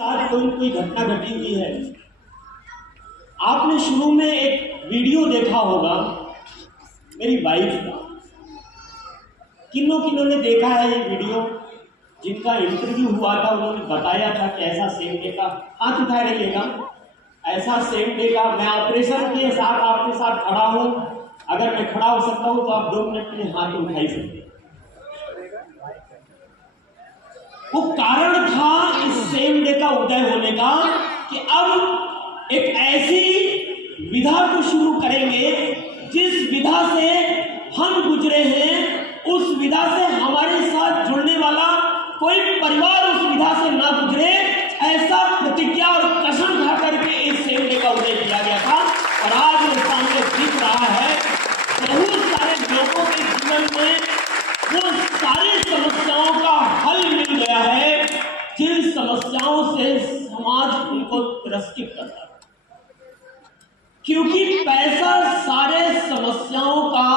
साथ कोई घटना घटी हुई है। आपने शुरू में एक वीडियो देखा होगा मेरी वाइफ का। किन्हों ने देखा है ये वीडियो? जिनका इंटरव्यू हुआ था उन्होंने बताया था कि ऐसा सेम डे का, हाथ उठा रहिएगा, ऐसा सेम डे का मैं ऑपरेशन के साथ आपके साथ खड़ा हूं। अगर मैं खड़ा हो सकता हूं तो आप 2 मिनट के लिए हाथ उठाई सकते हैं। वो कारण था इस सेम डे का उदय होने का कि अब एक ऐसी विधा को शुरू करेंगे जिस विधा से हम गुजरे हैं, उस विधा से हमारे साथ जुड़ने वाला कोई परिवार उस विधा से ना गुजरे, ऐसा प्रतिज्ञा और कसम खा करके इस सेम डे का उदय किया गया था। और आज मेरे सामने दिख रहा है बहुत सारे लोगों के जीवन में वो सारी समस्याओं का हल मिल गया है जिन समस्याओं से समाज उनको तिरस्कृत करता है। क्योंकि पैसा सारे समस्याओं का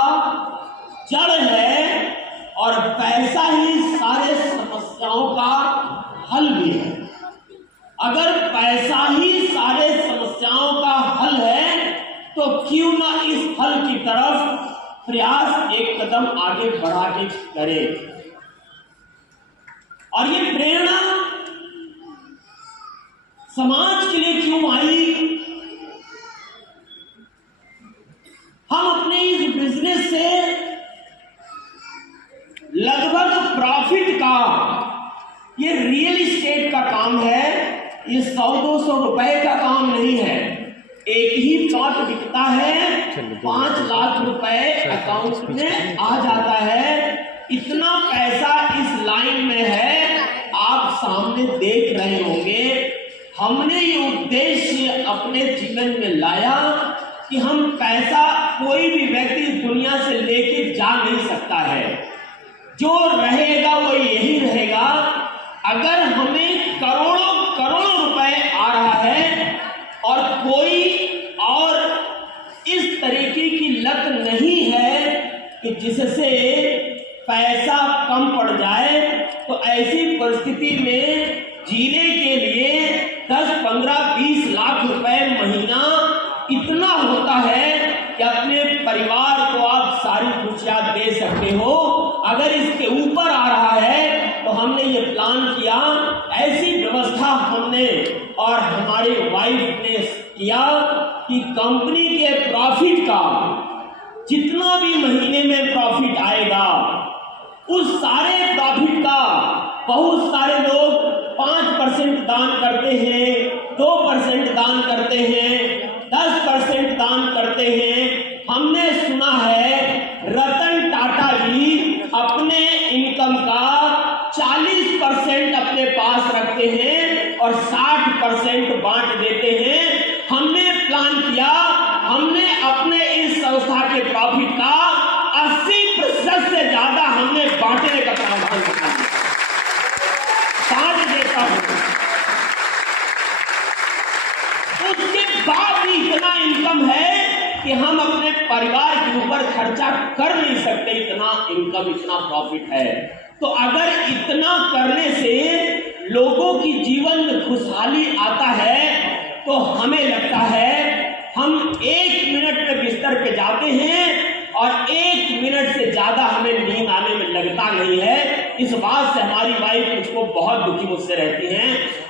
जड़ है और पैसा ही सारे समस्याओं का हल भी है। अगर पैसा ही सारे समस्याओं का हल है तो क्यों ना इस हल की तरफ प्रयास एक कदम आगे बढ़ा के करें। और ये प्रेरणा समाज के लिए क्यों आई? हम अपने इस बिजनेस से लगभग प्रॉफिट का, ये रियल एस्टेट का काम है, ये 100-200 रुपए का काम नहीं है। एक ही प्लॉट बिकता है, 5 लाख रुपए अकाउंट में आ जाता है। इतना पैसा इस लाइन में है, आप सामने देख रहे होंगे। हमने ये उद्देश्य अपने जीवन में लाया कि हम पैसा कोई भी व्यक्ति इस दुनिया से लेके जा नहीं सकता है। जो रहेगा वो यही रहेगा। अगर हमें करोड़ों करोड़ों रुपए आ रहा है और कोई और इस तरीके की लत नहीं है कि जिससे पैसा कम पड़ जाए, तो ऐसी परिस्थिति में जीने के लिए 10, 15, 20 लाख रुपए महीना इतना होता है कि अपने परिवार को आप सारी खुशियां दे सकते हो। अगर इसके ऊपर आ रहा है तो हमने ये प्लान किया, ऐसी व्यवस्था हमने और हमारी वाइफ ने किया कि कंपनी के प्रॉफिट का जितना भी महीने में प्रॉफिट आएगा, उस सारे प्रॉफिट का बहुत सारे लोग 5% दान करते हैं, 2% दान करते हैं, 10% दान करते हैं। हमने सुना है रतन टाटा जी अपने इनकम का 40% अपने पास रखते हैं और 60% बांट देते हैं। हमने प्लान किया, हमने अपने इस संस्था के प्रॉफिट का 80% से ज्यादा हमने बांटने का प्रावधान किया। बांट देता हूं, उसके बाद भी इतना इनकम है कि हम अपने परिवार के ऊपर खर्चा कर नहीं सकते, इतना इनकम, इतना प्रॉफिट है। तो अगर इतना करने से लोगों की जीवन में खुशहाली आता है तो हमें लगता है हम 1 मिनट में बिस्तर पे जाते हैं और 1 मिनट से ज्यादा हमें नींद आने में लगता नहीं है। इस बात से हमारी वाइफ मुझको बहुत दुखी मुझसे रहती हैं।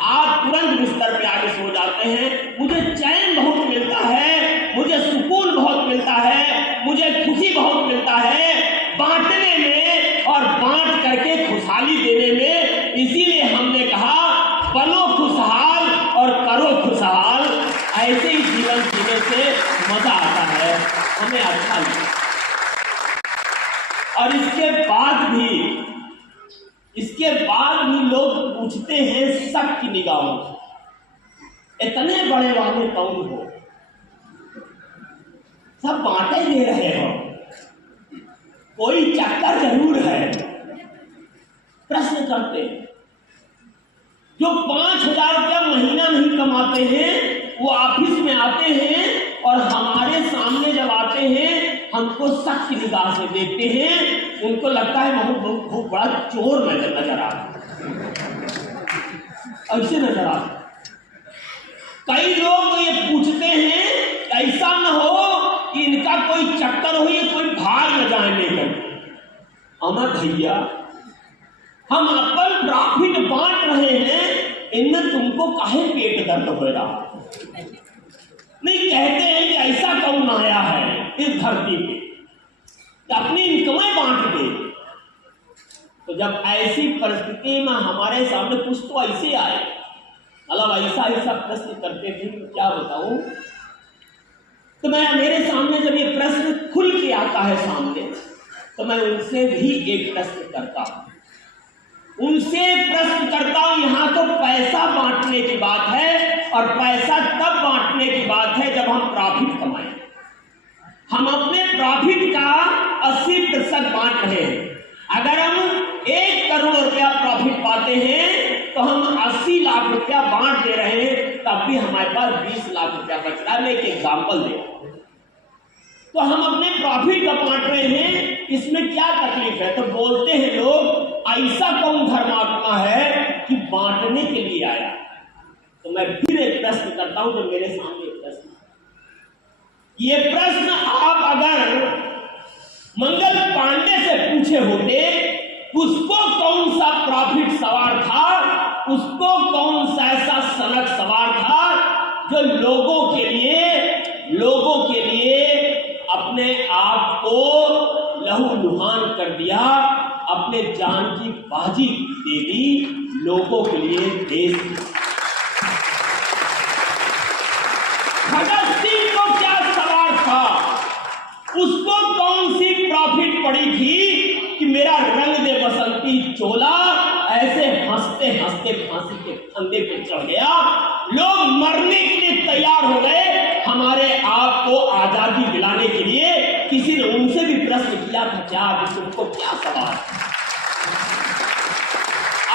आप तुरंत बिस्तर पे आके सो जाते हैं, मुझे चैन बहुत मिलता है, मुझे सुकून बहुत मिलता है, मुझे खुशी बहुत मिलता है बांटने में और बांट करके खुशहाली देने में। इसीलिए हमने कहा बनो खुशहाल और करो खुशहाल। ऐसे ही जीवन जीने से मजा आता है, हमें अच्छा लगता है। और इसके बाद भी लोग पूछते हैं शक की निगाहों से, इतने बड़े वाले कौन हो, सब बांटे दे रहे हो, कोई चक्कर जरूर है। प्रश्न करते हैं। जो 5,000 रुपया महीना नहीं कमाते हैं वो ऑफिस में आते हैं और हमारे सामने जब आते हैं हमको शक की निगाह से देखते हैं। उनको लगता है बहुत बड़ा चोर नजर आ रहा है, ऐसे नजर आ रहा है। कई लोग ये पूछते हैं ऐसा न हो कि इनका कोई चक्कर हो, ये कोई भाग न जाए लेकर। अमर भैया, हम अपन प्रॉफिट बांट रहे हैं, इनमें तुमको काहे पेट दर्द हो रहा? नहीं, कहते हैं कि ऐसा कौन आया है इस धरती पे कि अपनी इनकमें बांट दे। तो जब ऐसी परिस्थिति में हमारे सामने कुछ तो ऐसे आए, मतलब ऐसा ऐसा प्रश्न करते थे, क्या बताऊं। तो मेरे सामने जब ये प्रश्न खुल के आता है सामने, तो मैं उनसे भी एक प्रश्न करता हूं, यहाँ तो पैसा बांटने की बात है, और पैसा तब बांटने की बात है जब हम प्रॉफिट कमाएं। हम अपने प्रॉफिट का 80% बांट रहे हैं। अगर हम 1 करोड़ रुपया प्रॉफिट पाते हैं तो हम 80 लाख रुपया बांट दे रहे हैं, तब भी हमारे पास 20 लाख रुपया बच रहा है। मैं एक एग्जाम्पल दे, तो हम अपने प्रॉफिट का बांट रहे हैं, इसमें क्या तकलीफ है? तो बोलते हैं लोग, ऐसा कौन धर्मात्मा है कि बांटने के लिए आया? तो मैं फिर एक प्रश्न करता हूं, जो मेरे सामने प्रश्न, ये प्रश्न आप अगर मंगल पांडे से पूछे होते, उसको कौन सा प्रॉफिट सवार था, उसको कौन सा ऐसा सनक सवार था जो लोगों के लिए अपने आप को लहूलुहान कर दिया, अपने जान की बाजी दे दी लोगों के लिए, देश। भगत सिंह को क्या सवाल था? उसको कौन सी प्रॉफिट पड़ी थी कि मेरा रंग दे बसंती चोला, ऐसे हंसते हंसते फांसी के फंदे पे चढ़ गया, लोग मरने के लिए तैयार हो गए हमारे आप को आजादी दिलाने के लिए। किसी ने उनसे भी प्रश्न किया था, क्या तुमको क्या सवाल?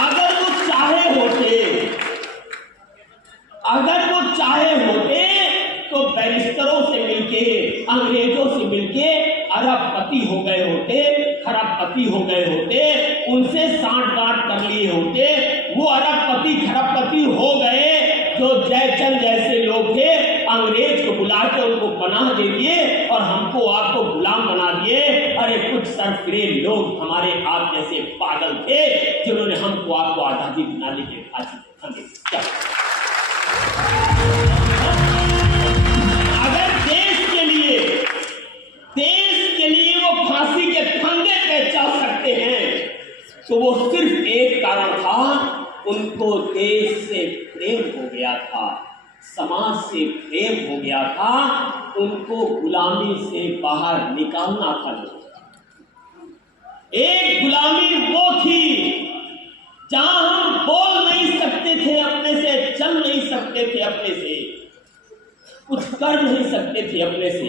अगर वो चाहे होते तो बैरिस्टरों से मिलके, अंग्रेजों से मिलके अरबपति हो गए होते, खरबपति हो गए होते, उनसे सांठ-गांठ कर लिए होते। वो अरबपति खरबपति हो गए जो जयचंद जैसे लोग थे, अंग्रेज को बुला के उनको पनाह दे दिए और हमको आपको गुलाम बना दिए। अरे कुछ सरफिरे लोग हमारे आप जैसे पागल थे जिन्होंने हमको आपको आजादी दिलाने के फांसी पे फंदे। अगर देश के लिए वो फांसी के फंदे पे चढ़ सकते हैं तो वो सिर्फ एक कारण था, उनको देश से प्रेम हो गया था, समाज से प्रेम हो गया था, उनको गुलामी से बाहर निकालना था। एक गुलामी वो थी जहां हम बोल नहीं सकते थे अपने से, चल नहीं सकते थे अपने से, कुछ कर नहीं सकते थे अपने से।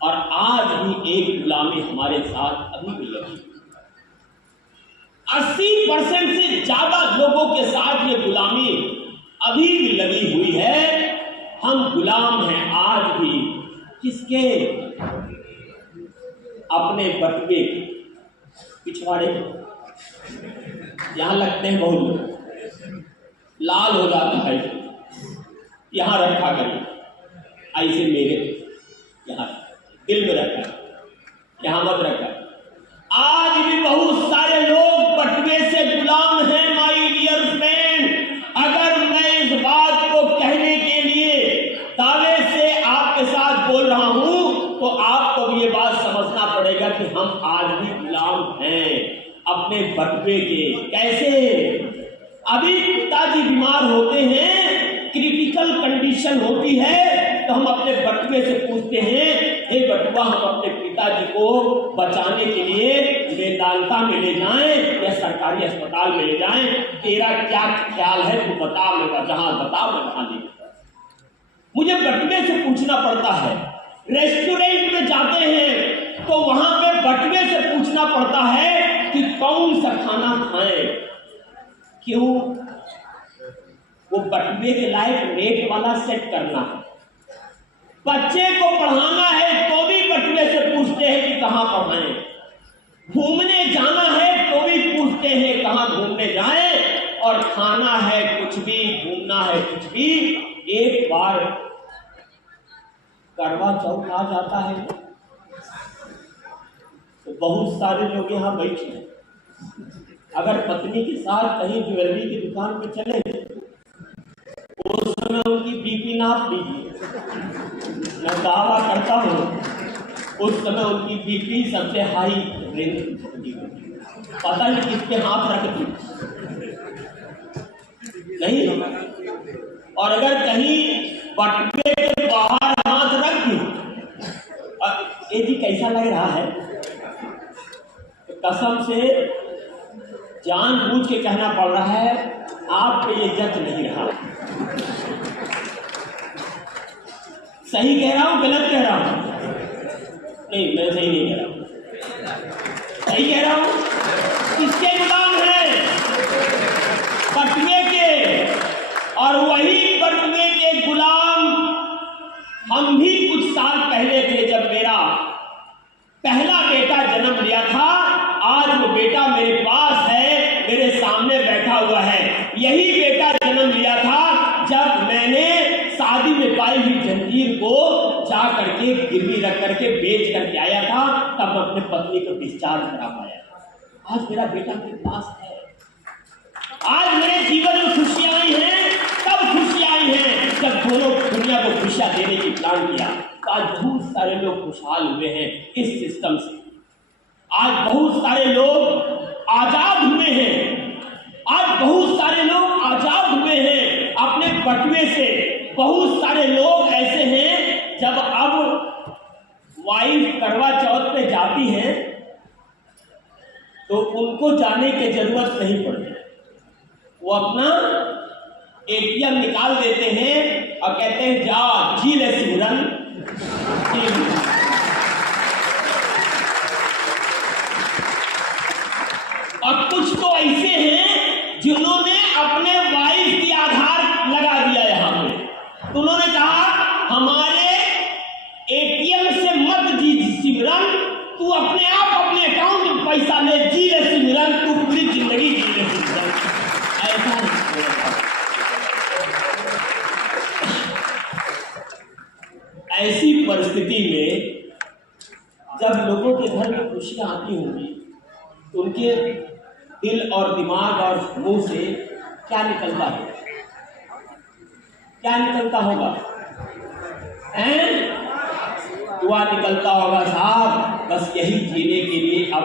और आज भी एक गुलामी हमारे साथ अभी भी लगी, 80% से ज्यादा लोगों के साथ ये गुलामी अभी भी लगी हुई है। हम गुलाम हैं आज भी, किसके? अपने बटुए पिछवाड़े। यहां लगते हैं बहुत लोग, लाल हो जाता है, यहां रखा करिए, ऐसे मेरे यहां दिल में रखा, यहां मत रखा। आज भी बहुत सारे लोग बटुए से गुलाम हैं माय डियर फ्रेंड। अगर मैं इस बात को कहने के लिए दावे से आपके साथ बोल रहा हूं तो आपको भी ये बात समझना पड़ेगा कि हम आज भी गुलाम हैं अपने बटुए के। कैसे? अभी पिताजी बीमार होते हैं, क्रिटिकल कंडीशन होती है, तो हम अपने बटुए से पूछते हैं, हे बटुआ, हम अपने पिताजी को बचाने के लिए वेदांता में ले जाएं या सरकारी अस्पताल में ले जाएं? तेरा क्या ख्याल है? तू बता, मैं जहां बताओ मैं वहां ले। मुझे बटुए से पूछना पड़ता है। रेस्टोरेंट में जाते हैं तो वहां पे बटुए से पूछना पड़ता है कि कौन सा खाना खाएं। क्यों? वो बटुए के लायक रेट वाला सेट करना है। बच्चे को पढ़ाना है तो भी बटुए से पूछते हैं कि कहां पढ़ाएं। घूमने जाना है तो भी पूछते हैं कहां घूमने जाएं। और खाना है कुछ भी, घूमना है कुछ भी, एक बार करवा चौथ आ जाता है तो बहुत सारे लोग यहाँ बैठे हैं। अगर पत्नी के साथ कहीं ज्वेलरी की दुकान पे चले तो उस समय उनकी बीपी नाप लीजिए। मैं दावा करता हूँ उस समय उनकी बीपी सबसे हाई रेंज होती है। पता नहीं किसके हाथ रख दी नहीं। और अगर कहीं बटुए के बाहर हाथ रख दी, ये जी कैसा लग रहा है, कसम से जानबूझ के कहना पड़ रहा है, आप पे ये जच नहीं रहा। सही कह रहा हूं गलत कह रहा हूं? नहीं, मैं सही नहीं कह रहा हूं, सही कह रहा हूं। किसके गुलाम है? बटुए के। और वही बटुए के गुलाम हम भी कुछ साल पहले थे, जब मेरा पहला बेटा जन्म लिया था। आज वो बेटा मेरे पास है, मेरे सामने बैठा हुआ है। यही बेटा जन्म लिया था जब मैंने शादी में पाई हुई जंजीर को जा करके गिरवी रख करके बेच करके आया था, तब अपने पत्नी को डिस्चार्ज करा पाया। आज मेरा बेटा मेरे पास है। आज मेरे जीवन में खुशियां आई हैं, तब खुशियां आई हैं जब दोनों दुनिया को खुशियां देने की प्लान किया। आज बहुत सारे लोग खुशहाल हुए हैं इस सिस्टम से। आज बहुत सारे लोग आजाद हुए हैं। आज बहुत सारे लोग आजाद हुए हैं अपने बटुए से। बहुत सारे लोग ऐसे हैं जब अब वाइफ करवा चौथ पे जाती है तो उनको जाने की जरूरत नहीं पड़ती। वो अपना एटीएम निकाल देते हैं और कहते हैं जा जी ले सिमरन। और कुछ तो ऐसे हैं जिन्होंने अपने वाइफ की आधार लगा दिया यहाँ पे। तो उन्होंने कहा हमारे एटीएम से मत जी सिमरन, तू अपने आप अपने अकाउंट में पैसा ले, जी ले सिमरन, तू पूरी जिंदगी जी ले सिमरन। ऐसा ऐसी परिस्थिति में जब लोगों के घर में खुशियां आती होंगी तो उनके दिल और दिमाग और मुंह से क्या निकलता है? क्या निकलता होगा? दुआ निकलता होगा साहब, बस यही जीने के लिए अब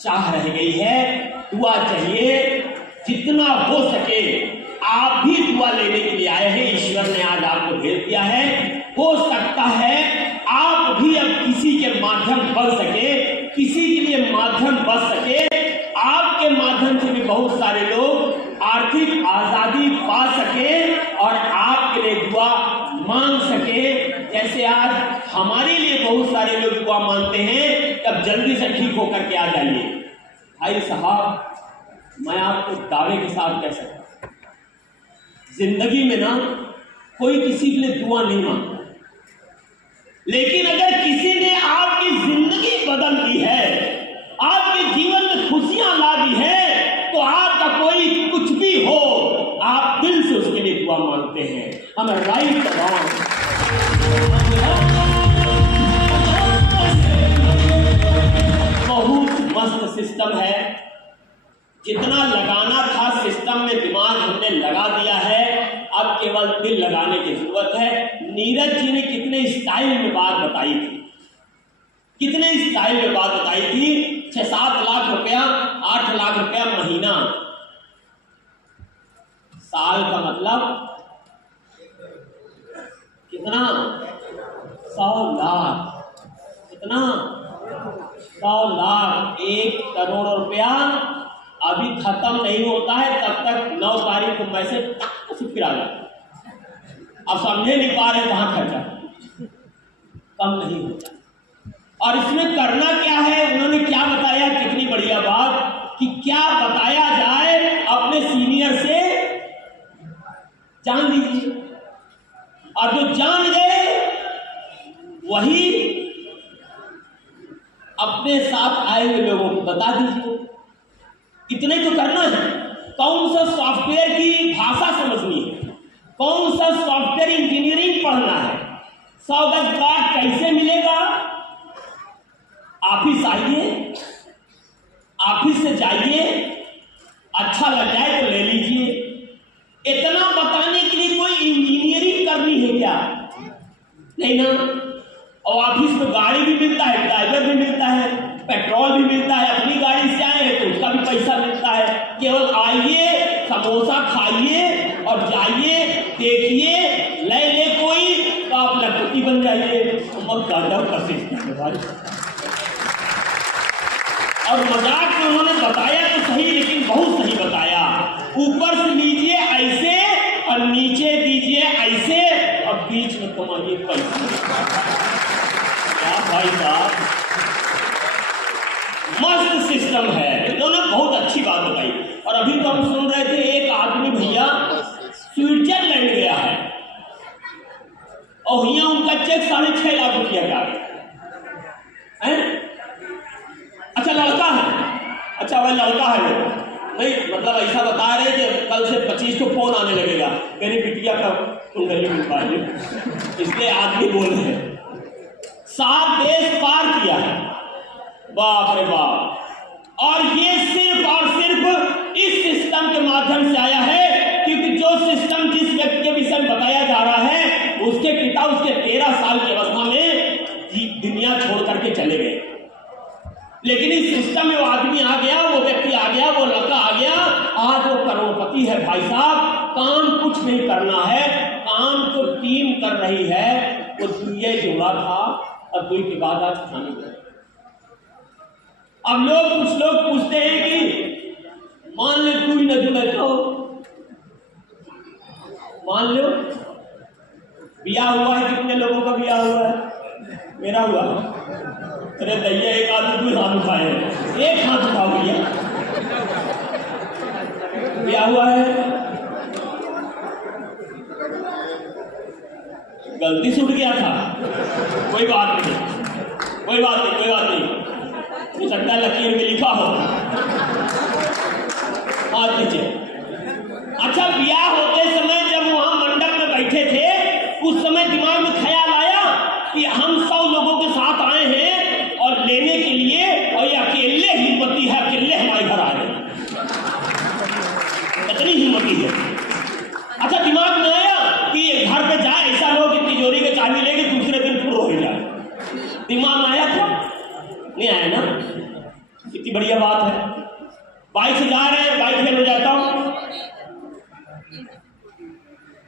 चाह रह गई है। दुआ चाहिए, जितना हो सके। आप भी दुआ लेने के लिए आए हैं, ईश्वर ने आज आपको भेज दिया है। हो सकता है आप भी अब किसी के माध्यम बन सके, किसी के लिए माध्यम बन सके। आपके माध्यम से भी बहुत सारे लोग आर्थिक आजादी पा सके और आपके लिए दुआ मांग सके। जैसे आज हमारे लिए बहुत सारे लोग दुआ मांगते हैं, तब जल्दी से ठीक होकर के आ जाइए। भाई साहब, मैं आपको दावे के साथ कह सकता हूं, जिंदगी में ना कोई किसी के लिए दुआ नहीं मांगता, लेकिन अगर किसी ने आपकी जिंदगी बदल दी है, आपके जीवन में खुशियां ला दी है, तो आपका कोई कुछ भी हो, आप दिल से उसके लिए दुआ मांगते हैं। हमें राइट बहुत मस्त सिस्टम है। जितना लगाना था सिस्टम में दिमाग हमने लगा दिया है, अब केवल दिल लगाने की जरूरत है। नीरज जी ने कितने स्टाइल में बात बताई थी, कितने स्टाइल में बात बताई थी। 6-7 लाख रुपया, 8 लाख रुपया महीना, साल का मतलब कितना? 100 लाख। कितना? 100 लाख। 1 करोड़ रुपया अभी खत्म नहीं होता है, तब तक 9 तारीख को मैसेज फिर आ जाता। अब समझे नहीं पा रहे कहां खर्चा कम नहीं होता। और इसमें करना क्या है, उन्होंने क्या बताया, कितनी बढ़िया बात कि क्या बताया जाए, अपने सीनियर से जान लीजिए, और जो जान गए वही अपने साथ आए हुए लोगों को बता दीजिए। इतने तो करना है। कौन सा सॉफ्टवेयर की भाषा समझनी है, कौन सा सॉफ्टवेयर इंजीनियरिंग पढ़ना है, 100 गज प्लॉट कैसे मिलेगा, ऑफिस आइए, ऑफिस से जाइए, अच्छा लग जाए तो ले लीजिए। इतना बताने के लिए कोई इंजीनियरिंग करनी है क्या? नहीं ना। और ऑफिस में गाड़ी भी मिलता है, ड्राइवर भी मिलता है, पेट्रोल भी मिलता है, अपनी गाड़ी से आए तो उसका भी पैसा मिलता है। केवल आइए, समोसा खाइए और जाइए, देखिए, ले कोई तो आप लखपति बन जाइए। गजब का सिस्टम है भाई। और मजाक में उन्होंने बताया तो सही, लेकिन बहुत सही बताया। ऊपर से लीजिए ऐसे और नीचे दीजिए ऐसे और बीच में कमाइए पैसे। क्या भाई साहब, मस्त सिस्टम है। इन्होंने बहुत अच्छी बात बताई। और अभी तो हम सुन रहे थे एक आदमी भैया स्विट्जरलैंड गया है और भैया उनका चेक 6.5 लाख रुपया का है। अच्छा लड़का है, अच्छा वह लड़का है वो नहीं, मतलब ऐसा बता रहे कि कल से 25 को फोन आने लगेगा, मेरी बिटिया का कुंडली मिल पाएगी। इसलिए आदमी बोल रहे हैं 7 देश पार किया है, बाप रे बाप। और ये सिर्फ और सिर्फ इस सिस्टम के माध्यम से आया है, क्योंकि जो सिस्टम जिस व्यक्ति के विषय में बताया जा रहा है उसके पिता उसके 13 साल की अवस्था में दुनिया छोड़ करके चले गए। लेकिन इस सिस्टम में वो आदमी आ गया, वो व्यक्ति आ गया, वो लड़का आ गया, आज वो करोड़पति है भाई साहब। काम कुछ नहीं करना है, काम तो टीम कर रही है। वो दुनिया जुड़ा था और दुई के बाद आज खाने गए। अब कुछ लोग पूछते हैं कि मान लो कोई न जुड़े तो मान लो ब्याह हुआ है, कितने लोगों का ब्याह हुआ है? मेरा हुआ। अरे भैया एक आदमी कोई हाथ उठाए, एक हाथ उठाओ भैया। ब्याह हुआ है, गलती से उठ गया था, कोई बात नहीं, कोई बात नहीं, कोई बात नहीं। हो सकता है लकीर में लिखा हो, हाथ नीचे। अच्छा, ब्याह होते समय जब वहां मंडप में बैठे थे, उस समय दिमाग में ख्याल आया कि हम 100 लोगों के साथ आए हैं और लेने के लिए, और ये अकेले हिम्मती है, अकेले हमारे घर आए हैं, इतनी हिम्मती है। अच्छा, दिमाग में आया कि ये घर पे जाए, ऐसा हो कि तिजोरी के चाबी लेके दूसरे दिन फिर हो जाए। दिमाग में आया था? नहीं आया ना? कितनी बढ़िया बात है। बाइक से जा रहे हैं, बाइक फेल हो जाता हूं,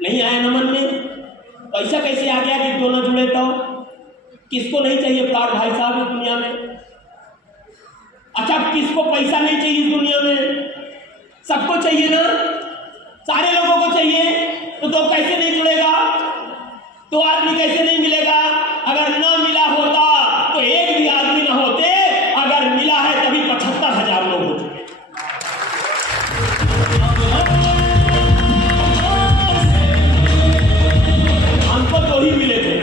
नहीं आया ना मन में? पैसा कैसे आ गया कि दोनों जुड़े? तो किसको नहीं चाहिए प्यार भाई साहब इस दुनिया में? अच्छा, किसको पैसा नहीं चाहिए इस दुनिया में? सबको चाहिए ना, सारे लोगों को चाहिए। तो कैसे नहीं जुड़ेगा? तो आदमी कैसे नहीं मिलेगा? अगर ना मिला होता तो एक भी आदमी ना होते, अगर मिला है तभी 75,000 लोग हो चुके। हमको 2 ही मिले थे,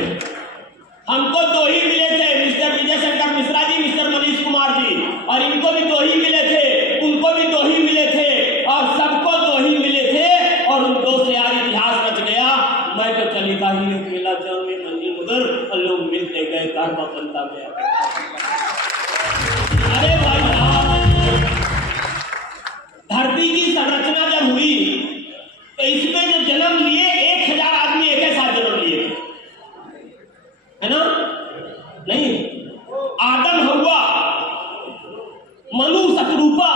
हमको 2 ही मिले थे, मिस्टर विजय शंकर मिश्रा जी, मिस्टर मनीष कुमार जी, और इनको भी 2 ही मिले थे, उनको भी 2 ही मिले थे, और सबको 2 ही मिले थे। और उन 2 से यार इतिहास रच गया। मैं तो चलिता ही मिला जाऊंगी मंजिल मगर, लोग मिलते गए, कारवा बनता गया। अरे भाई साहब, धरती की संरचना जब हुई तो इसमें जो जन्म लिए 1000 आदमी एक ही साथ जन्म लिए, है ना? नहीं, आदम हव्वा, मनु शतरूपा,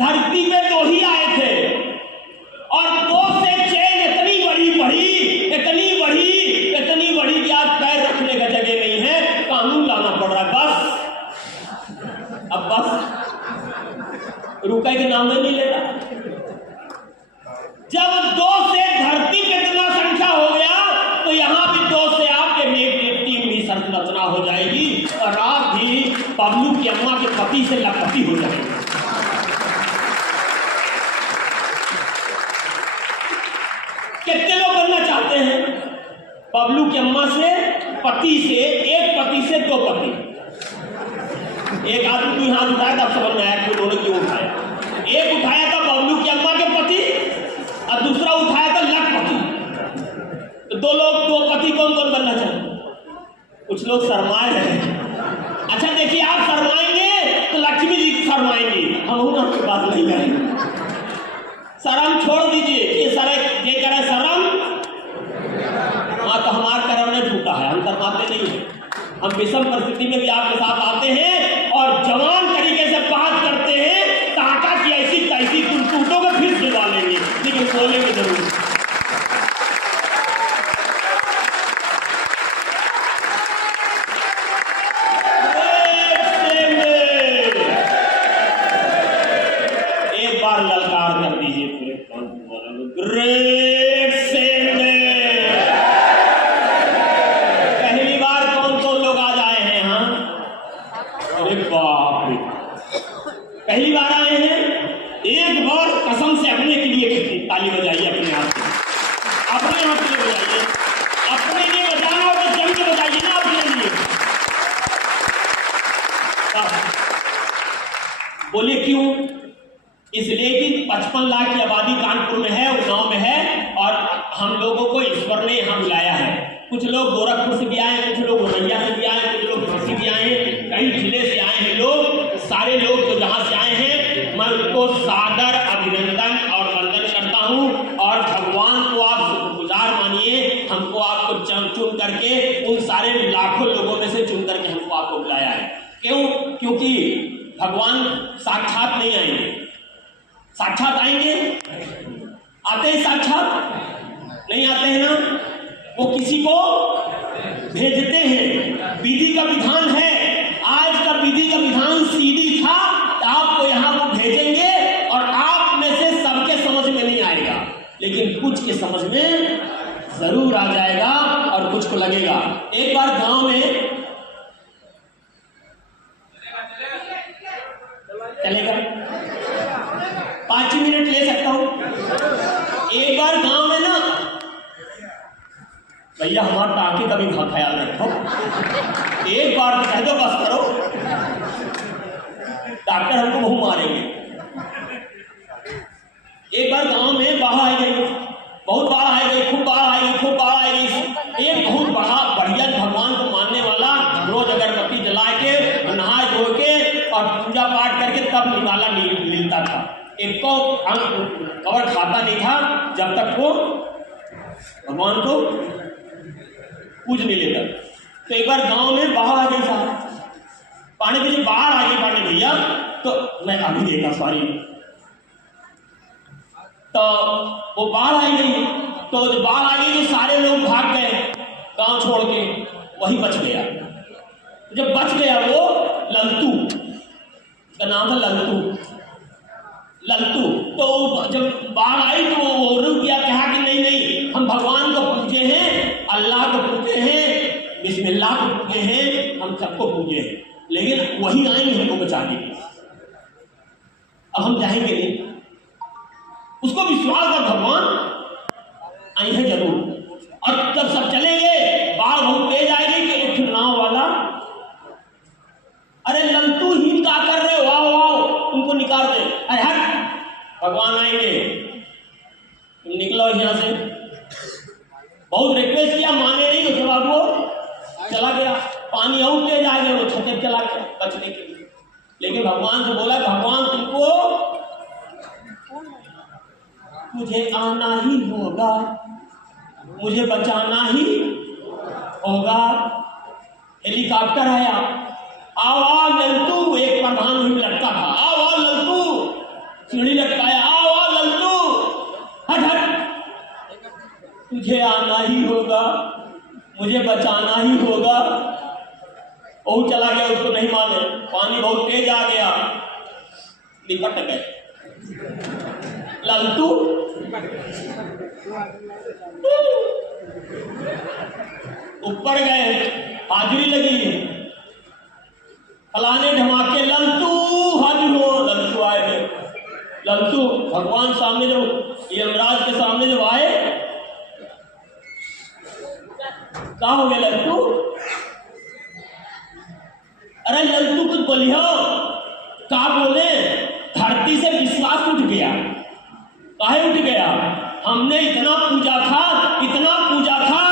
धरती में 2 ही आए थे। और 2 से चेन इतनी बड़ी बढ़ी, इतनी बड़ी, इतनी बड़ी कि आज पैर रखने का जगह नहीं है, कानून लाना पड़ रहा है। बस अब बस रुके के नाम नहीं लेगा। जब 2 से धरती पे इतना संख्या हो गया तो यहां भी 2 से आपके एक टीम भी संरचना हो जाएगी, और आप भी बबलू की अम्मा के पति से लखपति हो जाएंगे। कितने लोग बनना चाहते हैं? बबलू की अम्मा से, पति से, एक पति से 2 पति। एक आदमी कोई हाथ उठाया तब समझ में आया कि उन्होंने क्यों उठाया। एक उठाया था बबलू की अम्मा के पति और दूसरा उठाया था लखपति। दो पति कौन कौन बनना चाहते? कुछ लोग शर्माए हैं। अच्छा देखिए, आप शर्माएंगे तो लक्ष्मी जी शर्माएंगी, हम आपकी बात नहीं करेंगे। शर्म छोड़ दीजिए, ये करे शर्म, हाँ तो हमारा कर्म ने झूठा है, हम शर्माते नहीं है। हम विषम परिस्थिति में भी आपके साथ आते हैं और जवान तरीके से बात करते हैं, टाटा की ऐसी तैसी तुम टूटोगे फिर दिलवा लेंगे, लेकिन बोलेंगे जरूर। एक बार ललकार कर दीजिए पूरे कानपुर वालों को, ग्रेट सेंडे। पहली बार कौन कौन लोग आज आए हैं? हाँ, अरे बाप रे, पहली बार आए हैं। एक बार कसम से अपने के लिए ताली बजाइए, अपने आप से, अपने आप के लिए बजाइए, अपने लिए बजाना और जम के बजाइए ना अपने लिए। बोले क्यों? इसलिए कि 55 लाख की आबादी कानपुर में है, उन्नाव में है, और हम लोगों को ईश्वर ने यहाँ बुलाया है। कुछ लोग गोरखपुर से भी आए, कुछ लोग उरैया से भी आए, कुछ लोग झांसी भी आए, कई जिले से आए हैं लोग। सारे लोग तो जहाँ से आए हैं, मैं उनको सादर अभिनंदन और वंदन करता हूँ। और भगवान को आप शुक्रगुजार मानिए, हमको आपको चुन करके, उन सारे लाखों लोगों में से चुन करके हमको आपको बुलाया है। क्यों? क्योंकि भगवान साक्षात नहीं आएंगे। साक्षात आएंगे? आते हैं साक्षात? नहीं आते हैं ना, वो किसी को भेजते हैं। विधि का विधान है, आज का विधि का विधान सीधी था, आपको यहाँ वो भेजेंगे और आप में से सबके समझ में नहीं आएगा, लेकिन कुछ के समझ में जरूर आ जाएगा और कुछ को लगेगा। एक बार गांव में चलेगा, 5 मिनट ले सकता हूं। एक बार गांव में ना, भैया हमारा टाके का भी ख्याल रखो, एक बार तो कह दो बस करो, डॉक्टर हमको बहु मारेंगे। एक बार गांव में बाढ़ आई गई, बहुत बाढ़ आई गई, खूब बाढ़ आई गई, खूब बाढ़ आई गई। एक बहुत बड़ा बढ़िया भगवान को मानने वाला रोज अगरबत्ती जला के, नहा धो के और पूजा पाठ करके तब निवाला मिलता था। एक को कवर खाता नहीं था जब तक वो भगवान को पूज नहीं लेता। तो एक बार गांव में बाढ़ आ गई साहब, पानी की बाढ़ आ गई पानी भैया, तो मैं अभी देखा सॉरी, तो वो बाढ़ आई गई, तो जब बाढ़ आ गई तो सारे लोग भाग गए गांव छोड़ के, वही बच गया। जब बच गया वो ललतू, उसका नाम था ललतू, तो जब बाढ़ आई तो वो रुक गया, कहा कि नहीं नहीं, हम भगवान को पूजे हैं, अल्लाह को पूजे हैं, बिस्मिल्लाह को पूजे हैं, हम सबको पूजे हैं, लेकिन वही आएंगे हमको बचाने के। अब हम जाएंगे नहीं, उसको विश्वास था भगवान आई है जरूर। और जब सब चलेंगे, बाढ़ बहुत तेज आएगी कि एक नाव वाला, अरे ललतू ही क्या कर रहे हो, वाओ वाओ, तुमको निकाल दे, अरे हट, भगवान आएंगे, तुम निकलो यहाँ से। बहुत रिक्वेस्ट किया, माने नहीं, उसके बाद वो चला गया। पानी और तेज आ गया, वो छते चला गया बचने के लिए। लेकिन भगवान से बोला, भगवान तुमको मुझे आना ही होगा, मुझे बचाना ही होगा। हेलीकॉप्टर आया, आओ लल्टू, एक प्रधान भी लटका था, आओ लल्टू, सीढ़ी लटकाया, आओ लल्टू, हट हट, तुझे आना ही होगा, मुझे बचाना ही होगा। वो चला गया, उसको नहीं माने, पानी बहुत तेज आ गया, निपट गए। लल्टू ऊपर गए, हाजिरी लगी, फलाने ढमाके, लल्टू हाजिर हो, लल्टू आए। लल्टू भगवान सामने जब यमराज के सामने जब आए, क्या हो गया लल्टू? अरे लल्टू कुछ बोलियो, क्या बोले? धरती से विश्वास उठ गया। काहे उठ गया? हमने इतना पूजा था, इतना पूजा था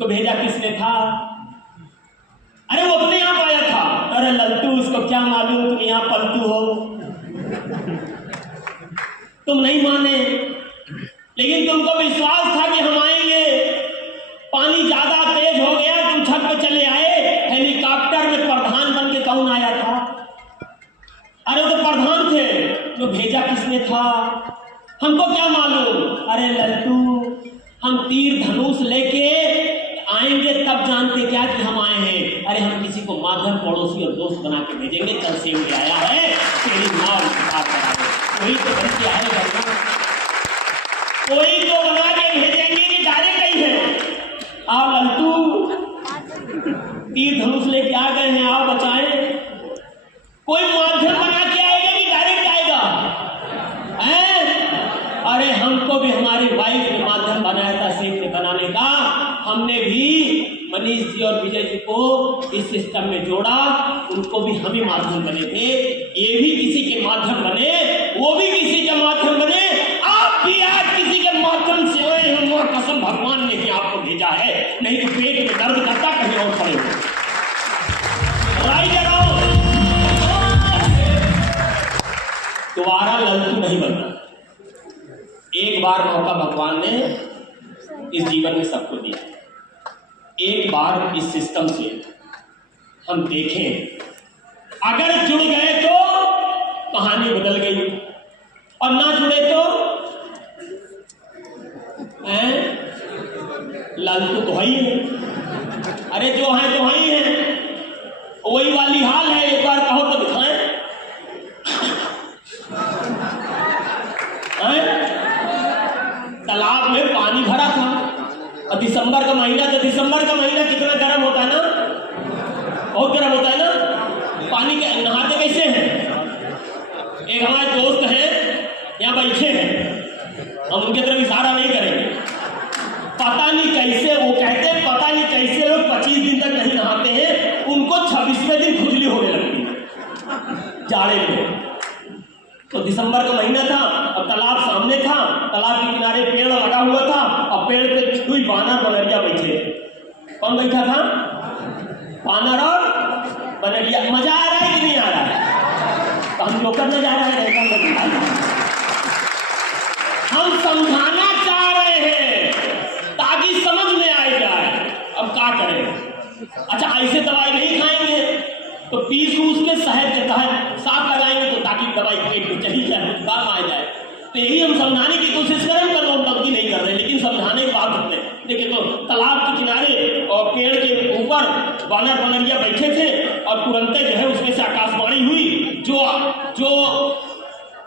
उसको भेजा किसने था? अरे वो अपने आप आया था। अरे लल्टू, उसको क्या मालूम तुम यहाँ पलटू हो। तुम नहीं माने, लेकिन तुमको विश्वास था कि हम आएंगे। पानी ज्यादा तेज हो गया, तुम छत पे चले आए। हेलीकॉप्टर में प्रधान बन के कौन आया था? अरे वो तो प्रधान थे। जो भेजा किसने था? हमको क्या मालूम। अरे लल्टू, हम तीर धनुष लेके आएंगे तब जानते क्या कि हम आए हैं। अरे हम किसी को माधर पड़ोसी और दोस्त बना के भेजेंगे। कल से भी आया है, तेरी माँ कोई तो बन के आएगा ना, कोई तो बना के भेजेंगे कि डायरेक्ट ही है। आओ लल्टू, तीर धनुष लेके आ गए हैं, आओ बचाएं। कोई माध्यम बना के आएगा कि डायरेक्ट आएगा? अरे हमको भी हमारी वाइफ ने माध्यम बनाया था सेतु बनाने का। हमने भी मनीष जी और विजय जी को इस सिस्टम में जोड़ा, उनको भी हम ही माध्यम बने थे। ये भी किसी के माध्यम बने, वो भी किसी के माध्यम बने, आप भी आज किसी के माध्यम से हुए। कसम भगवान ने ही आपको भेजा है, नहीं तो पेट में दर्द करता कहीं और पड़े हो। दोबारा लल्टू नहीं बनना। एक बार मौका भगवान ने इस जीवन में सबको दिया। एक बार इस सिस्टम से हम देखें, अगर जुड़ गए तो कहानी बदल गई, और ना जुड़े तो लल्टू तो ही है। अरे जो है तो ही है, वही वाली हाल है। एक बार कहो तो दिखाएं। तालाब में पानी भरा था और दिसंबर का महीना, तो दिसंबर का महीना कितना गर्म होता है ना, बहुत गर्म होता है ना। पानी के नहाते कैसे हैं? एक हमारे दोस्त हैं यहाँ बैठे हैं, हम उनकी तरफ इशारा नहीं करेंगे। पता नहीं कैसे वो कहते हैं, पता नहीं कैसे लोग 25 दिन तक नहीं नहाते हैं, उनको 26वें दिन खुजली होने लगती है जाड़े में। तो दिसंबर का महीना था, अब तालाब सामने था, तालाब के किनारे पेड़ लगा हुआ था, और पेड़ पे कोई बानर बनरिया बैठे। कौन बैठा था? बानर और बनरिया। मजा आ रहा है कि नहीं आ रहा है? तो हम लोग करने जा रहे हैं, हम समझाना चाह रहे हैं ताकि समझ में आ जाए। अब क्या करें? अच्छा, ऐसे दवाई नहीं खाएंगे तो पीस उस के शहद के तहत साफ लगाएंगे, तो ताकि दवाई पेट में चली जाए, काम आ जाए। तो यही हम समझाने की कोशिश करें, कर लोग गलती नहीं कर रहे, लेकिन समझाने की बात होते हैं। देखिए, तो तालाब के किनारे और पेड़ के ऊपर बानर बनरिया बैठे थे, और तुरंत जो है उसमें से आकाशवाणी हुई, जो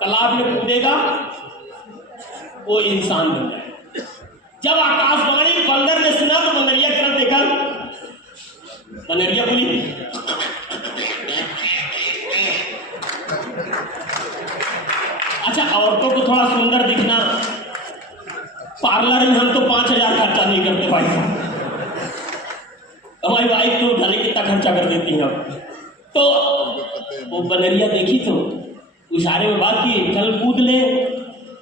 तालाब में कूदेगा वो इंसान बन जाए। जब आकाशवाणी बंदर ने सुना तो बनरिया की तरफ देखा, बनरिया बोली, अच्छा औरतों को थोड़ा सुंदर दिखना, पार्लर में हम तो 5000 खर्चा नहीं करते भाई, हमारी वाइफ तो भले कितना खर्चा कर देती है। तो वो बनरिया देखी तो इशारे में बात की, चल कूद ले।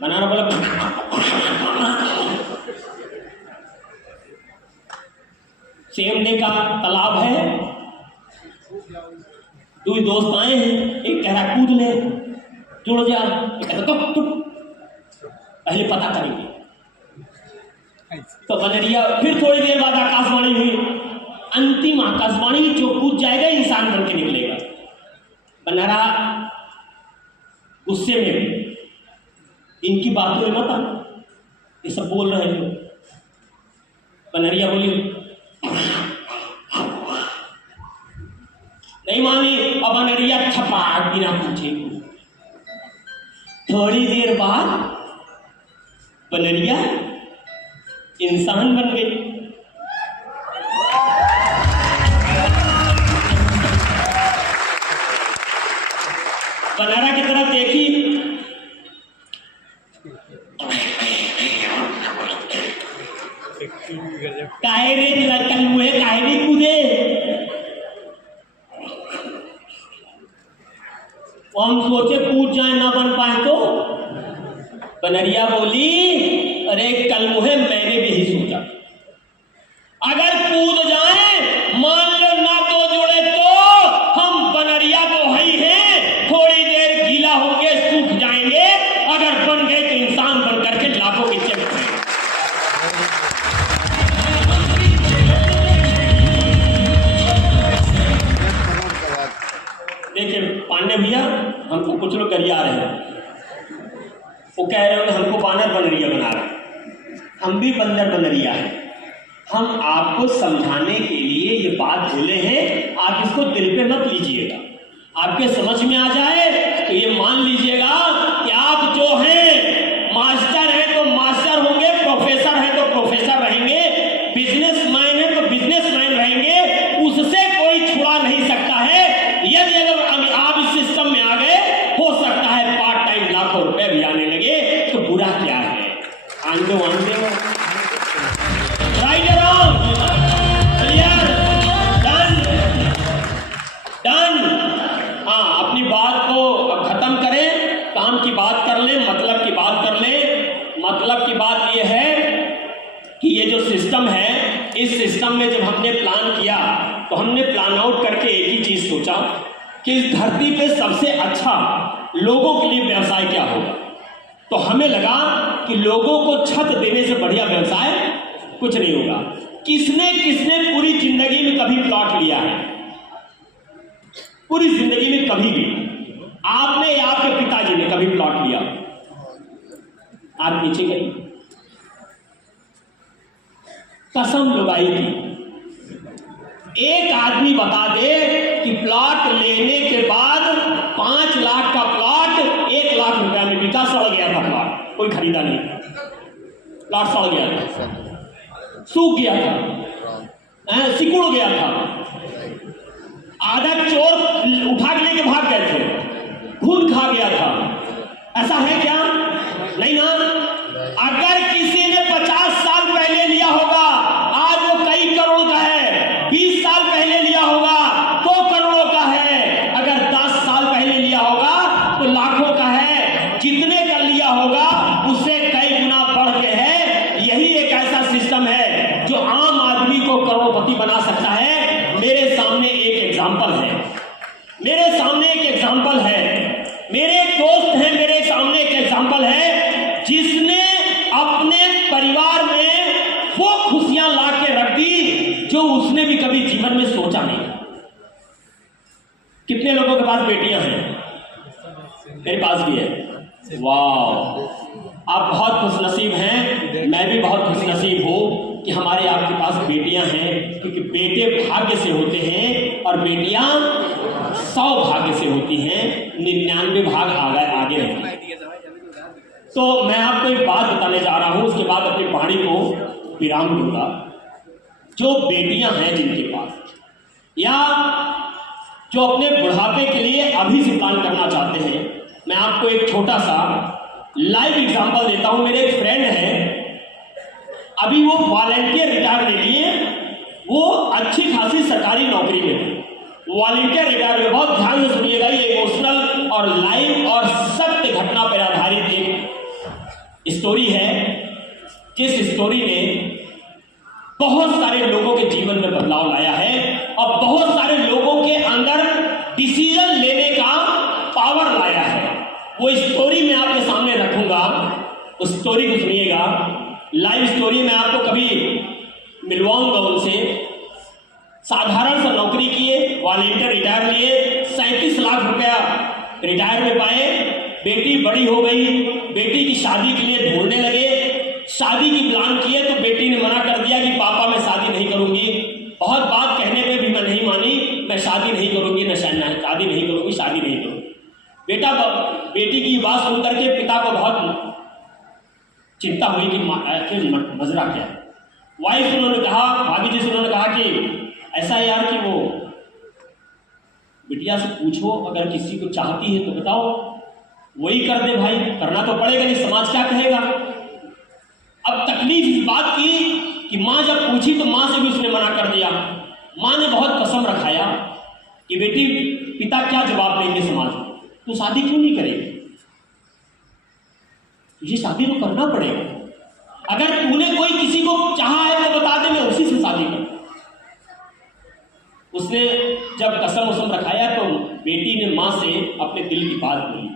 बनाना बोला, सेमने का तालाब है, दो दोस्त आए हैं, एक कह रहा कूद ले, जुड़ जा, एक कहता तो पहले पता करेंगे। तो बनरिया, फिर थोड़ी देर बाद आकाशवाणी हुई, अंतिम आकाशवाणी, जो कूद जाएगा इंसान बन के निकलेगा। बनरा गुस्से में, इनकी बातों में मत आना, ये सब बोल रहे हैं। बनरिया बोली, नहीं मानी, और बनरिया छपाक बिना पूछे। थोड़ी देर बाद बनरिया इंसान बन गई। बनरा की तरफ देखी, काहे रे लड़कन मुहे काहे भी कूदे, हम सोचे कूद जाए ना बन पाए तो। बनरिया बोली, अरे कल मुहे मैंने भी ही सोचा, अगर वो कह रहे हो हमको बानर बनरिया बना रहे, हम भी बंदर बनरिया हैं। हम आपको समझाने के लिए ये बात बोले हैं, आप इसको दिल पे मत लीजिएगा। आपके समझ में आ जाए तो ये मान लीजिएगा कि आप जो हैं मास्टर हैं तो मास्टर होंगे, प्रोफेसर हैं तो प्रोफेसर रहेंगे, बिजनेसमैन हैं तो बिजनेसमैन रहेंगे, उससे कोई छुड़ा नहीं सकता है। यदि अगर आप इस सिस्टम में आ गए, हो सकता है पार्ट टाइम लाखों रुपए भी आने लगे, तो बुरा क्या है? आंदो right around clear done done. हाँ, अपनी बात को खत्म करें, काम की बात कर लें, मतलब की बात कर लें। मतलब की बात यह है कि ये जो सिस्टम है, इस सिस्टम में जब हमने प्लान किया तो हमने प्लान आउट करके एक ही चीज सोचा कि इस धरती पे सबसे अच्छा लोगों के लिए व्यवसाय क्या होगा। तो हमें लगा कि लोगों को छत देने से बढ़िया व्यवसाय कुछ नहीं होगा। किसने किसने पूरी जिंदगी में कभी प्लॉट लिया है? पूरी जिंदगी में कभी भी आपने या आपके पिताजी ने कभी प्लॉट लिया? आप नीचे गए, कसम लुगाई थी। एक आदमी बता दे कि प्लॉट लेने के बाद 5 लाख का प्लॉट 1 लाख रुपया में बिका, सड़ गया था प्लॉट, कोई खरीदा नहीं, प्लॉट सड़ गया था, सूख गया था, सिकुड़ गया था, आधा चोर उठा के लेके भाग गए थे, खून खा गया था। ऐसा है क्या? नहीं ना। अगर किसी ने 50 साल पहले लिया होगा, आज वो कई करोड़ का है। 20 साल पहले लिया होगा तो करोड़ों का है। अगर 10 साल पहले लिया होगा तो लाखों का है। जितने का लिया होगा उससे कई गुना बढ़ के है। यही एक ऐसा सिस्टम है जो आम आदमी को करोड़पति बना सकता है। मेरे सामने एक एग्जाम्पल है, मेरे सामने एक एग्जाम्पल है, मेरे एक दोस्त है, मेरे सामने एक एग्जाम्पल है जिसने अपने परिवार में वो खुशियां ला के रख दी जो उसने भी कभी जीवन में सोचा नहीं। कितने लोगों के पास बेटियां हैं? मेरे पास भी है। वाह, आप बहुत खुशनसीब हैं, मैं भी बहुत खुशनसीब हूं कि हमारे आपके पास बेटियां हैं, क्योंकि बेटे भाग्य से होते हैं और बेटियां 100 भाग्य से होती हैं, 99 भाग आगे हैं। तो मैं आपको एक बात बताने जा रहा हूं, उसके बाद अपनी वाणी को विराम दूंगा। जो बेटियां हैं जिनके पास, या जो अपने बुढ़ापे के लिए अभी से प्लान करना चाहते हैं, मैं आपको एक छोटा सा लाइव एग्जांपल देता हूं। मेरे एक फ्रेंड हैं, अभी वो वॉलंटियर रिटायर ले लिए, वो अच्छी खासी सरकारी नौकरी में थे, वॉलंटियर रिटायर में। बहुत ध्यान से सुनिएगा, ये इमोशनल और लाइव और सत्य घटना पर आधारित एक स्टोरी है, जिस स्टोरी ने बहुत सारे लोगों के जीवन में बदलाव लाया है और बहुत सारे लोगों के अंदर डिसीजन लेने का पावर लाया है। वो स्टोरी मैं आपके सामने रखूंगा, उस स्टोरी को सुनिएगा। लाइव स्टोरी मैं आपको कभी मिलवाऊंगा उनसे। साधारण सा नौकरी किए, वॉलंटियर रिटायर लिए, 37 लाख रुपया रिटायर में पाए। बेटी बड़ी हो गई, बेटी की शादी के लिए ढूंढने लगे। शादी की प्लान किए तो बेटी ने मना कर दिया कि पापा मैं शादी नहीं करूंगी। बहुत बात कहने पे भी मैं नहीं मानी, मैं शादी नहीं करूंगी, शादी नहीं करूंगी, शादी नहीं करूंगी। बेटी की बात सुन करके पिता को बहुत चिंता हुई कि मजरा क्या है। वाइफ उन्होंने कहा, भाभी जी से उन्होंने कहा कि ऐसा है यार कि वो बिटिया से पूछो, अगर किसी को चाहती है तो बताओ, वही कर दे भाई, करना तो पड़ेगा, नहीं समाज क्या कहेगा। अब तकलीफ इस बात की कि माँ जब पूछी तो माँ से भी उसने मना कर दिया। माँ ने बहुत कसम रखाया कि बेटी पिता क्या जवाब देंगे समाज में, तू शादी क्यों नहीं करेगी, तुझे शादी तो करना पड़ेगा। अगर तूने कोई किसी को चाहा है तो बता दे, मैं उसी से शादी करूं। उसने जब कसम उसम रखाया तो बेटी ने माँ से अपने दिल की बात बोली।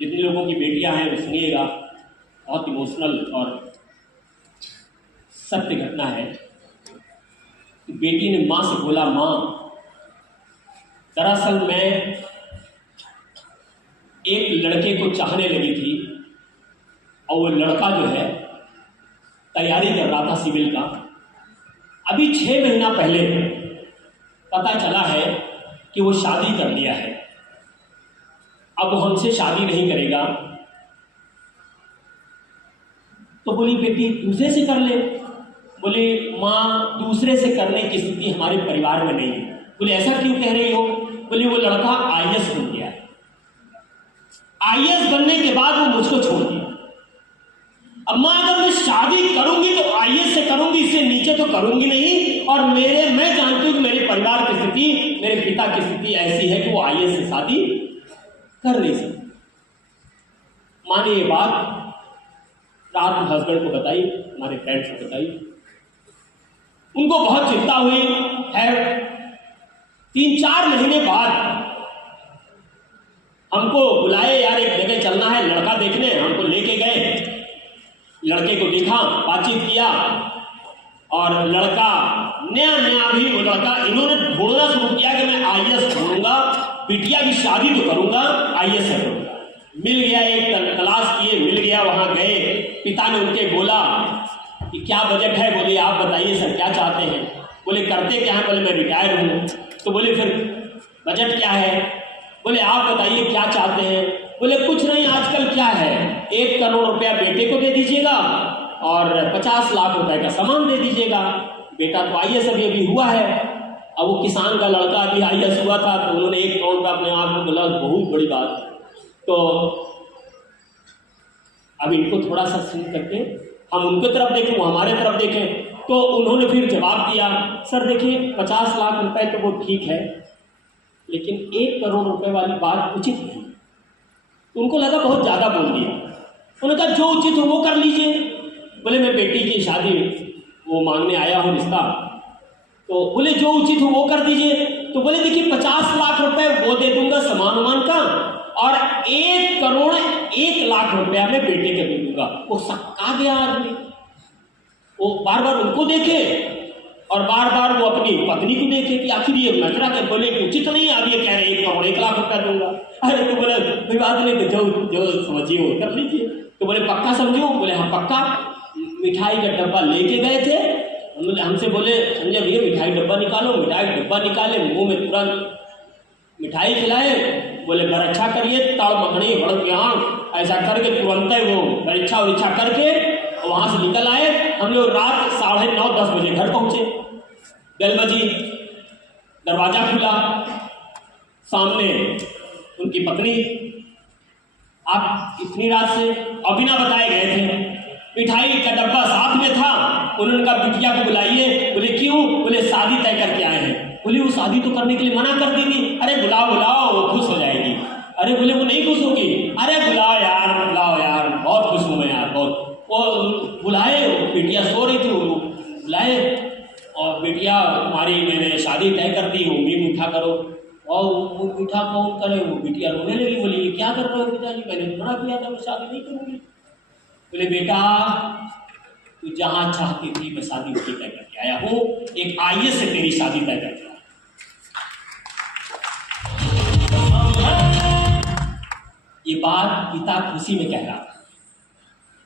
जितने लोगों की बेटियां हैं वो सुनिएगा, बहुत इमोशनल और सत्य घटना है। बेटी ने माँ से बोला, माँ दरअसल मैं एक लड़के को चाहने लगी थी, और वो लड़का जो है तैयारी कर रहा था सिविल का। अभी 6 महीना पहले पता चला है कि वो शादी कर लिया है, अब वो हमसे शादी नहीं करेगा। तो बोली बेटी दूसरे से कर ले। बोले माँ दूसरे से करने की स्थिति हमारे परिवार में नहीं है। बोले ऐसा क्यों कह रही हो? बोले वो लड़का आईएएस बन गया है, आईएएस बनने के बाद वो मुझको छोड़ दिया। अब माँ अगर मैं शादी करूंगी तो आईएएस से करूंगी, इससे नीचे तो करूंगी नहीं। और मैं जानती हूँ कि मेरे परिवार की स्थिति, मेरे पिता की स्थिति ऐसी है कि वो आईएएस से शादी कर नहीं सकती। माँ ने ये बात रात में हस्बैंड को बताई, हमारे फ्रेंड्स को बताई। उनको बहुत चिंता हुई है। 3-4 महीने बाद हमको बुलाए, यार एक जगह चलना है लड़का देखने। हमको लेके गए, लड़के को देखा, बातचीत किया, और लड़का नया भी वो लड़का इन्होंने ढूंढना शुरू किया कि मैं आईएएस ढूंढूंगा, बिटिया की शादी तो करूंगा, आईएएस करूंगा। मिल गया, एक तलाश किए, मिल गया, वहां गए। पिता ने उनके बोला कि क्या बजट है? बोले आप बताइए सर क्या चाहते हैं? बोले करते क्या है? बोले मैं रिटायर हूँ। तो बोले फिर बजट क्या है? बोले आप बताइए क्या चाहते हैं? बोले कुछ नहीं, आजकल क्या है 1 करोड़ रुपया बेटे को दे दीजिएगा और 50 लाख रुपए का सामान दे दीजिएगा। बेटा तो आईएएस अभी हुआ है। अब वो किसान का लड़का अभी आईएएस हुआ था, तो उन्होंने 1 करोड़ का अपने आप को बोला, बहुत बड़ी बात। तो अब इनको थोड़ा सा सुन करके हम उनकी तरफ देखें, वो हमारे तरफ देखें। तो उन्होंने फिर जवाब दिया, सर देखिए 50 लाख रुपए तो वो ठीक है, लेकिन 1 करोड़ रुपए वाली बात उचित नहीं। तो उनको लगा बहुत ज़्यादा बोल दिया। उन्होंने कहा जो उचित हो वो कर लीजिए। बोले मैं बेटी की शादी वो मांगने आया हूँ रिश्ता। तो बोले जो उचित हो वो कर दीजिए। तो बोले देखिए 50 लाख रुपए वो दे दूंगा सामान वामान का, और 1 करोड़ 1 लाख रुपया मैं बेटे के दे दूंगा। वो सक्का गया आदमी, वो बार बार उनको देखे और बार बार वो अपनी पत्नी को देखे कि आखिर ये नजरा के बोले कि उचित नहीं है। अब ये कह रहे 1 करोड़ 1 लाख रुपया दूंगा। अरे तो बोले विवाद नहीं, तो जो समझिए वो कर लीजिए। तो बोले पक्का समझो? बोले हाँ पक्का। मिठाई का डब्बा लेके गए थे, हमसे बोले संजय भैया मिठाई डब्बा निकालो। मिठाई डब्बा निकाले, मुंह में तुरंत मिठाई खिलाए। बोले बरच्छा करिए, तड़ मखनी हड़क यहाँ ऐसा करके तुरंत वो परीक्षा उरीक्षा करके वहां से निकल आए। हम लोग रात 9:30-10 बजे घर पहुंचे। बेल बजी, दरवाजा खुला, सामने उनकी पत्नी। आप इतनी रात से और बिना बताए गए थे, मिठाई का डब्बा साथ में था। उन्होंने कहा बिटिया को बुलाइए। बोले क्यों? बोले शादी तय करके आए हैं। बोले वो शादी तो करने के लिए मना कर दी थी। अरे बुलाओ बुलाओ, वो खुश हो जाएगी। अरे बोले वो नहीं खुश होगी। अरे बुलाओ यार, बहुत खुश हूँ मैं यार, बहुत। वो बुलाए, बिटिया सो रही थी, वो बुलाए और बिटिया तुम्हारी मैंने शादी तय कर दी, उम्मीद उठा करो। और वो उठा कौन करे? वो बिटिया रोने लगी। बोली ये क्या कर रहे हो पिताजी? मैंने तो मना किया था, मैं शादी नहीं करूँगी। बोले बेटा तू जहाँ चाहती थी मैं शादी तय करके आया हूँ, एक आईएएस से तेरी शादी तय करके आया। ये बात पिता खुशी में कह रहा था,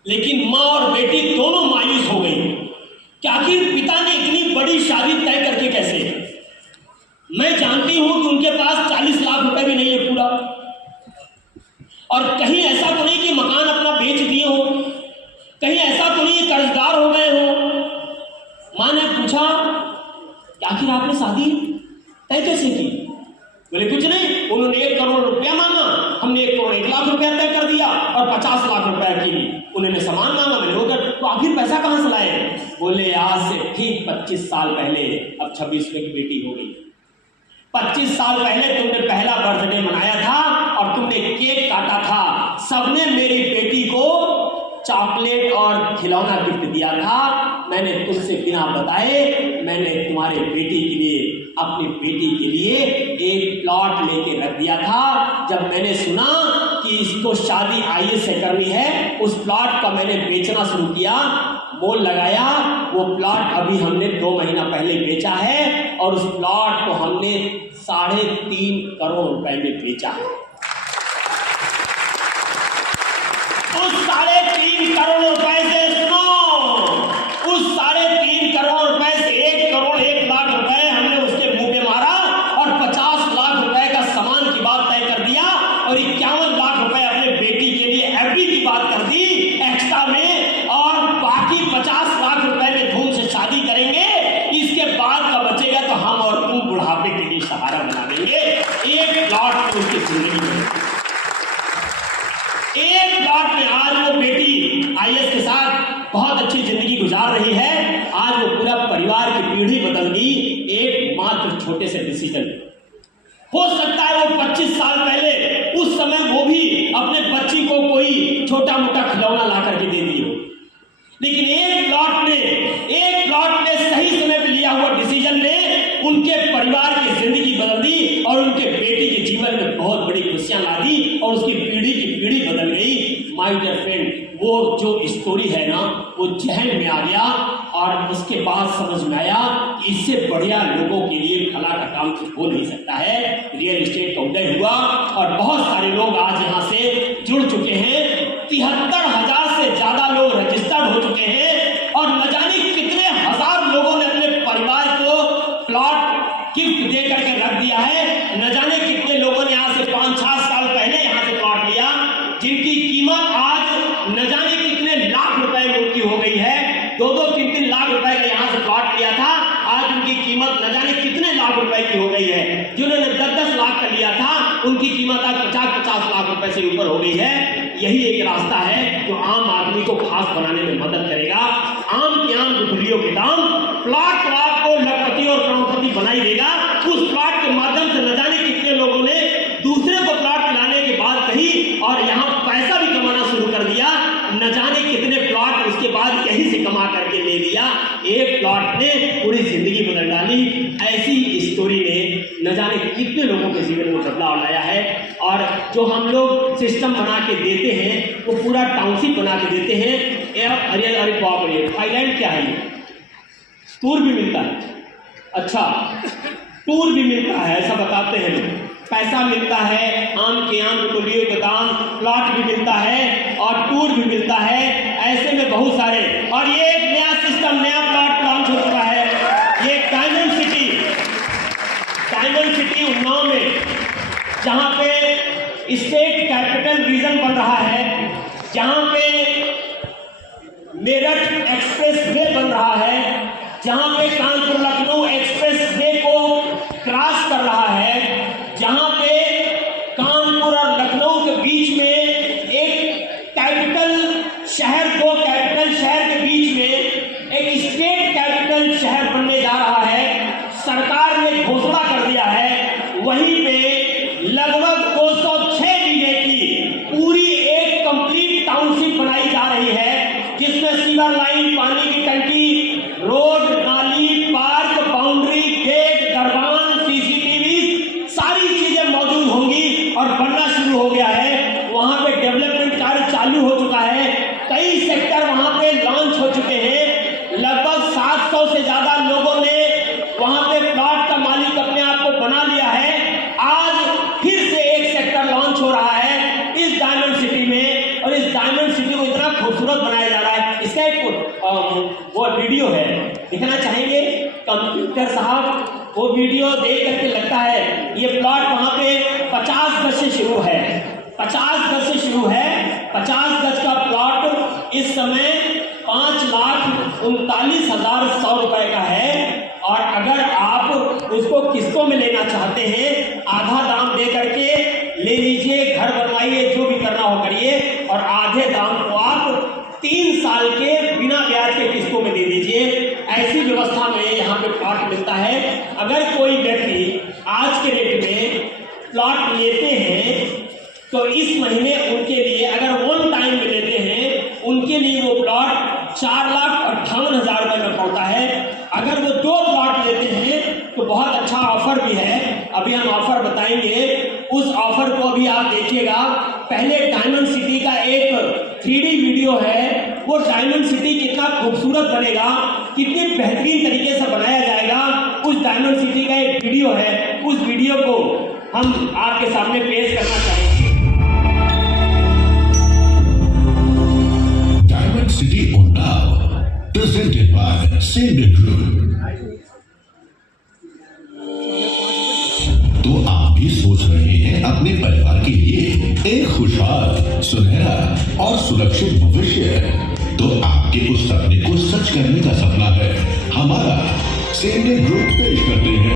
लेकिन माँ और बेटी दोनों मायूस हो गई कि आखिर पिता ने इतनी बड़ी शादी तय करके कैसे? मैं जानती हूं कि उनके पास 40 लाख रुपए भी नहीं है पूरा, और कहीं ऐसा तो नहीं कि मकान अपना बेच दिए हो, कहीं ऐसा तो नहीं कर्जदार हो गए हो। माँ ने पूछा कि आखिर आपने शादी तय कैसे की? बोले कुछ नहीं, उन्होंने 1 करोड़ रुपया मांगा, हमने 1 करोड़ 1 लाख रुपया तय कर दिया, और 50 लाख रुपया की उन्होंने सामान मांगा, मैंने होकर। तो आखिर पैसा कहां से लाए? बोले आज से ठीक 25 साल पहले, अब 26वें की बेटी हो गई। 25 साल पहले तुमने पहला बर्थडे मनाया था और तुमने केक काटा था। सबने मेरी बेटी को चॉकलेट और खिलौना गिफ्ट दिया था। मैंने तुमसे बिना बताए मैंने तुम्हारे बेटी के लिए, अपनी बेटी के लिए एक प्लॉट लेके रख दिया था। जब मैंने सुना कि इसको शादी आईएएस से करनी है, उस प्लॉट का मैंने बेचना शुरू किया, मोल लगाया। वो प्लॉट अभी हमने 2 महीना पहले बेचा है, और उस प्लॉट को हमने 3.5 करोड़ रुपए में बेचा है। उस 3.5 आज वो बेटी आईएएस के साथ बहुत अच्छी जिंदगी गुजार रही है। आज वो पूरा परिवार की पीढ़ी बदल दी एक मात्र छोटे से डिसीजन। हो सकता है वो 25 साल पहले उस समय वो भी अपने बच्ची को कोई छोटा मोटा खिलौना ला करके दे दी हो, लेकिन एक प्लॉट ने सही समय पे लिया हुआ डिसीजन ने उनके परिवार की जिंदगी बदल दी और उनके बेटे के जीवन में बहुत बड़ी खुशियां ला दी और उसकी पीढ़ी की पीढ़ी बदल गई। माय डियर फ्रेंड, वो जो स्टोरी है ना, वो जहन में आ गया और उसके बाद समझ में आया कि इससे बढ़िया लोगों के लिए भला का काम कुछ हो नहीं सकता है। रियल एस्टेट का उदय हुआ और बहुत सारे लोग आज यहाँ से जुड़ चुके हैं। 73,000 से ज्यादा लोग रजिस्टर्ड हो चुके हैं और न जाने कितने हजार लोगों ने अपने परिवार को प्लॉट गिफ्ट दे करके रख दिया है। न जाने कितने लोगों ने यहाँ से 5-6 साल पहले यहाँ से प्लॉट लिया, जिनकी कीमत आज न जाने कितने लाख रुपए उनकी हो गई है। 2-3 लाख रुपए का यहाँ से प्लॉट लिया था, आज उनकी कीमत न जाने कितने लाख रुपए की हो गई है। जिन्होंने 10-10 लाख का लिया था, उनकी कीमत आज 50-50 लाख रुपए से ऊपर हो गई है। यही एक रास्ता है जो आम आदमी को खास बनाने में मदद करेगा। आम के आम गुठलियों के दाम प्लॉट को लखपति और करोड़पति बनाई देगा। उस प्लॉट के माध्यम से न जाने कितने लोगों ने दूसरे को प्लॉट दिलाने के बाद कही और यहाँ पैसा भी कमाना शुरू कर दिया। न जाने कितने प्लॉट उसके बाद यहीं से कमा करके ले लिया। एक प्लॉट ने पूरी जिंदगी बदल डाली। ऐसी स्टोरी ने न जाने कितने लोगों के जीवन में बदलाव लाया है। और जो हम लोग सिस्टम बना के देते हैं वो पूरा टाउनशिप बना के देते हैं। अरे बाप रे, थाईलैंड क्या है, टूर भी मिलता है। अच्छा, टूर भी मिलता है ऐसा बताते हैं लोग, पैसा मिलता है, आम के आम गुठलियों के दाम, प्लॉट भी मिलता है और टूर भी मिलता है। ऐसे में बहुत सारे, और ये एक नया सिस्टम, नया प्लॉट लॉन्च हो चुका है। ये डायमंड सिटी उन्नाव में, जहां पे स्टेट कैपिटल रीजन बन रहा है, जहां पे मेरठ एक्सप्रेस वे बन रहा है, जहां पे कानपुर लखनऊ एक्सप्रेस वे को क्रॉस कर रहा है, जहां पे कानपुर और लखनऊ के बीच में एक कैपिटल शहर, दो कैपिटल शहर के बीच में एक स्टेट कैपिटल शहर बनने जा रहा है। सरकार ने घोषणा कर दिया है। वहीं पे लगभग 206 बीघे की पूरी एक कंप्लीट टाउनशिप बनाई जा रही है, जिसमें सीवर लाइन, पानी की टंकी, रोड, नाली, पार्क, बाउंड्री, गेट, दरबान, सीसीटीवी, सारी चीजें मौजूद होंगी और बनना शुरू हो गया है। वहां पे डेवलपमेंट कार्य चालू हो चुका है। कई सेक्टर वहां पे लॉन्च हो चुके हैं। लगभग 700 से ज्यादा लोगों ने वहां पे प्लॉट का मालिक अपने आप को बना लिया है। आज फिर से एक सेक्टर लॉन्च हो रहा है इस डायमंड सिटी में, और इस डायमंड सिटी को इतना खूबसूरत बनाया जा रहा है। इसका एक वो वीडियो है, दिखाना चाहेंगे कंप्यूटर साहब। वो वीडियो देख करके लगता है ये प्लॉट वहां पे 50 गज से शुरू है, 50 गज से शुरू है। 50 गज का प्लॉट इस समय 5,39,100 रुपए का है। और अगर आप उसको किस्तों में लेना चाहते हैं, आधा दाम दे करके ले लीजिए, घर बनवाइए, जो भी करना हो करिए, और आधे दाम को आप 3 साल के बिना ब्याज के किस्तों में दे दीजिए। ऐसी व्यवस्था में यहाँ पे प्लॉट मिलता है। अगर कोई व्यक्ति आज के रेट में प्लॉट लेते हैं तो इस महीने उनके लिए, अगर वन टाइम में लेते हैं, उनके लिए वो प्लॉट 4,58,000 रुपए में पड़ता है। अगर वो 2 प्लॉट लेते हैं तो बहुत अच्छा ऑफर भी है। अभी हम ऑफर बताएंगे, उस ऑफर को भी आप देखिएगा। पहले डायमंड सिटी का एक 3D वीडियो है, वो डायमंड सिटी कितना खूबसूरत बनेगा, कितनी बेहतरीन तरीके से बनाया जाएगा, उस डायमंड सिटी का एक वीडियो है। उस वीडियो को हम आपके सामने पेश करना चाहेंगे। Diamond city Unnao presented by sender group. तो आप भी सोच रहे हैं अपने परिवार के लिए एक खुशहाल, सुनहरा और सुरक्षित भविष्य, तो आपके उस सपने को सच करने का सपना है हमारा सेंडर ग्रुप पेश करते हैं।